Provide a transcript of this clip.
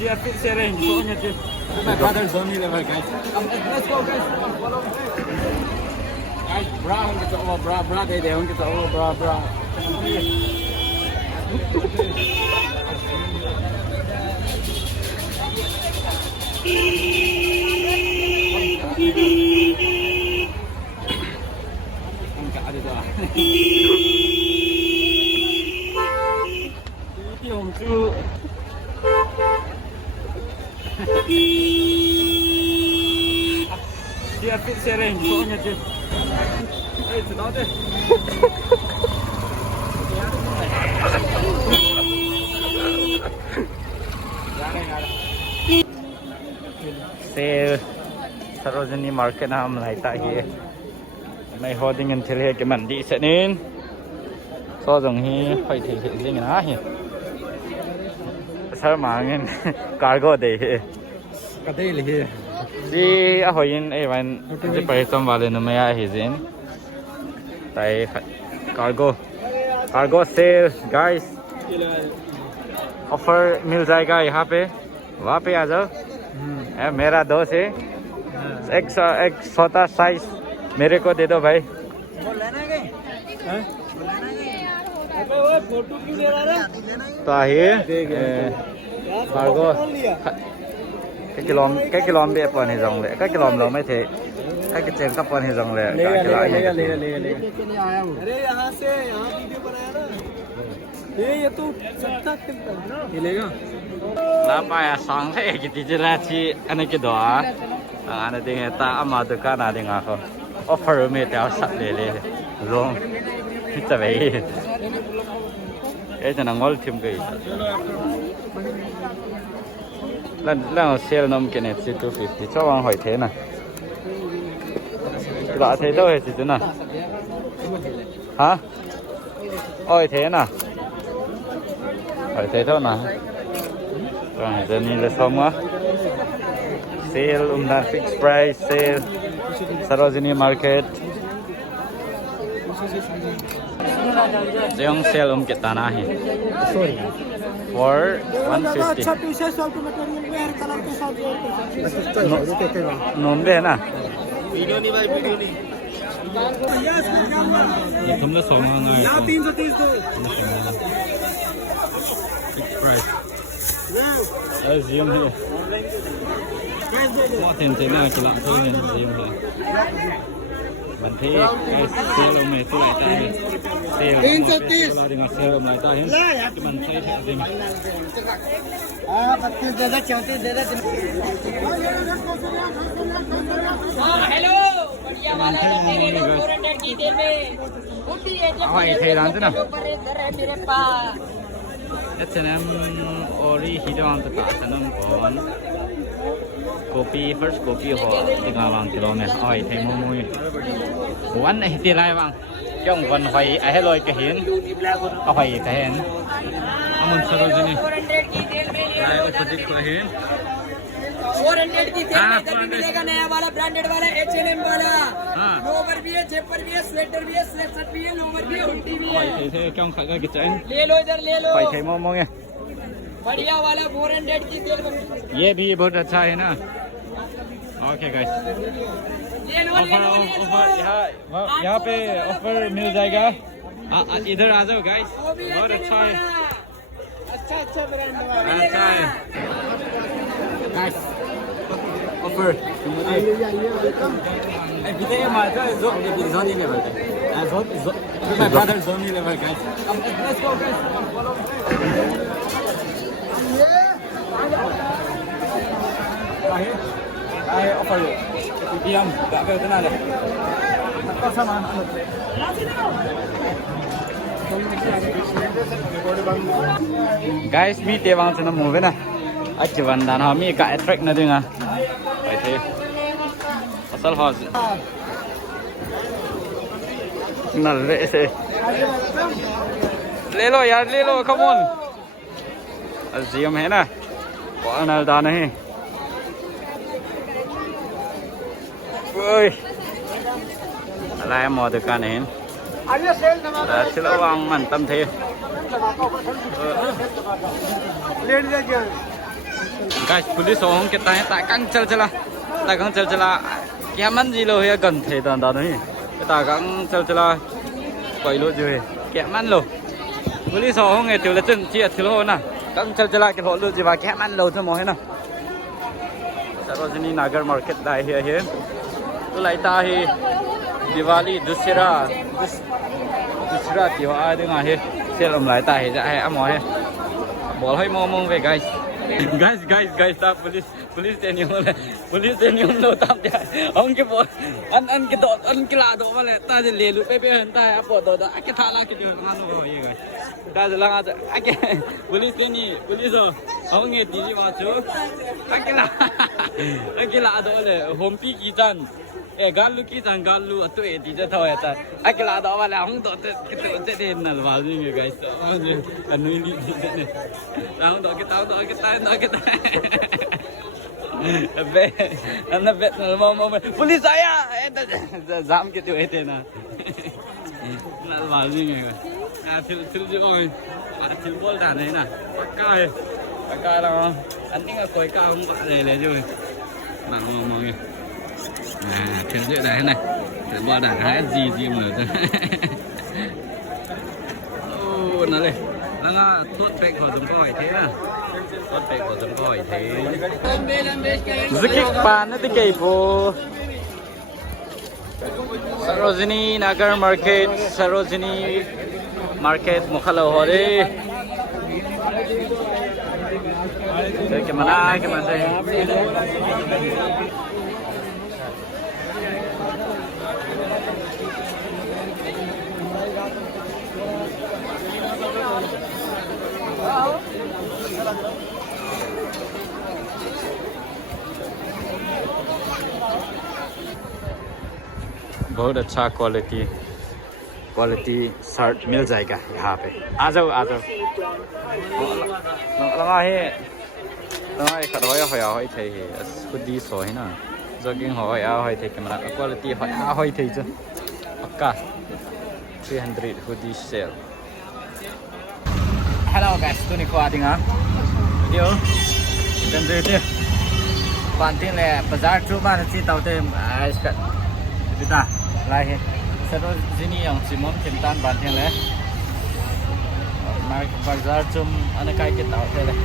Dia fit sharing, soalnya dia. My brother's only level, guys. Let's go, guys. Follow me. Guys, bra, kita over bra, deh, kita over bra. Enggak ada dah. Ini untuk dia fit sharing, soalnya dia. Itu dah deh. Sale Sarojini Market na हम लाइता ही मैं hoarding इन थिले के मंडी से निन सो जंग ही phi थि healing ना ही sir मांगन cargo दे कदे ले जी ahoyin ai wan जे पर तम वाले न मैं आ ही जिन ताई कार्गो सेल गाइस ऑफर मिल जाएगा यहाँ पे वहाँ पे आ जाओ मेरा दोस्त है एक छोटा साइज मेरे को दे दो भाई तो आइए cargo cái kilo bia pon hay rong lệ cái kilo lâu mấy thế cái chèn các pon hay rong lệ cả cái lại này अरे यहाँ से यहाँ वीडियो बनाया ना ये तो सत्ता कितना है ना ये लेगा lama ya sang hey gitu jelas sih anak kedua anak dengan tak amat dekat anak dengan aku offer me tiap saat lele long kita bayi jangan ngol tim gay lan sale nom kene 250 cho wang hỏi thế nè lạ thế đâu hết chứ nè hả ôi thế nè hỏi thế đâu nè rồi giờ nhìn là xong á sale dan fixed price sale Sarojini Market yung sale kita na hi for 150 nombe na video नहीं भाई video नहीं ये तुमने सोना ना यहाँ 330 दो fix price जियम है बहुत तेज ना चला तो है जियम है बंदे सेल में तो लेता है सेल 330 वाला दिन सेल में लेता है कि मन से दिन 32 दे दे 34 दे दे हेलो बढ़िया वाला तेरे 400 की दे में उठी है जब ये लांच ना ऊपर इधर है मेरे पास H&M ori hidang ta sanam kon copy first copy ho dinga wang kilo me oi thei mo mui wan ai ti lai wang kyong kon hoi ai heloi ka hin a hoi ka hin amun Sarojini 400 की तेल में lai opposite ko hin 400 की तेल में इधर भी मिलेगा नया वाला ब्रांडेड वाला H&M वाला लोवर भी है जेपर भी है स्वेटर भी है स्वेटशर्ट भी है लोवर भी है हुडी भी है thế trong khởi cái chén ले लो इधर ले लो phải thấy mong nghe बढ़िया वाला 400 की तेल ये भी बहुत अच्छा है ना ओके गाइस ऑफर यहाँ पे ऑफर मिल जाएगा इधर आ जाओ गाइस बहुत अच्छा है अच्छा ब्रांड अच्छा है guys offer video mà chơi rốt thì bị zone level rốt my brother's only level guys let's go guys follow me ai offer PM gak ke kenal deh apa sama guys mi te wang chana movie na achi wan dan ha mi ka attract na dinga phải thế असल हाज नल्ले से ले लो यार ले लो come on अजीम है ना कौन नलदा नहीं ओएอะไรหมอदुकानเห็น Chilo wang man tam thế. Guys, police hong cái tay tại căng chel chela, tại căng chel chela, cái man gì lo hay gần thế đàn đàn đấy, cái tại căng chel chela, quậy luôn rồi, cái man lo, police hong nghe tiểu là chân chia chilo na, căng chel chela cái họ luôn gì và cái man lo thôi mọi nè. Sarojini Nagar Market đây here, tôi lại ta hi Diwali Dussehra tiểu ai đứng ngoài xe làm lại tại dạ hay ăn mồi bỏ hơi mong về guys ta police tên đâu tạm đấy ông cái bộ ăn cái đồ ăn cái lạ đồ mà lại taจะเรียนรู้ไปhơn ta à bộ đồ đó cái thằng nào cái điều ngon rồi vậy guys taจะlang cái police tên này police ông nghe tí gì mà chú cái lạ đồ này hôm pi kỳ chân galu ki sang galu atu di je thaw ta akla da wala hong do te te den na wa ni guys anui ni ne hong do cái ta be anna bet mo police aya jam ke tu ete na na wa ni guys thil je oi thil bol da này nè pakka là anh tính là coi cao không bạn này rồi mà mọi người thử dễ đấy này thử bao đảng hay gì mà ô nó đây nó là tuốt bẹt của chúng coi thế à tuốt bẹt của chúng coi thế rất kích bàn nó tích kỷ vô Sarojini Nagar Market một khá lâu hồi đi đây cái mana đây बहुत अच्छा quality shirt मिल जाएगा यहाँ पे आ जाओ लगा है लगा खड़ होया थे खुद दी सो है ना जॉगिंग होया थे कैमरा क्वालिटी होया थे जो पक्का 300 hoodie sale. Hello guys, tôi này qua tiếng Anh. Điều đến đây thế. Bản tin là bazaar chú bạn chỉ tàu thêm cái ta lại hết. Sau đó sini yang simon kintan bản tin là bazaar chú anh cái tàu thế này.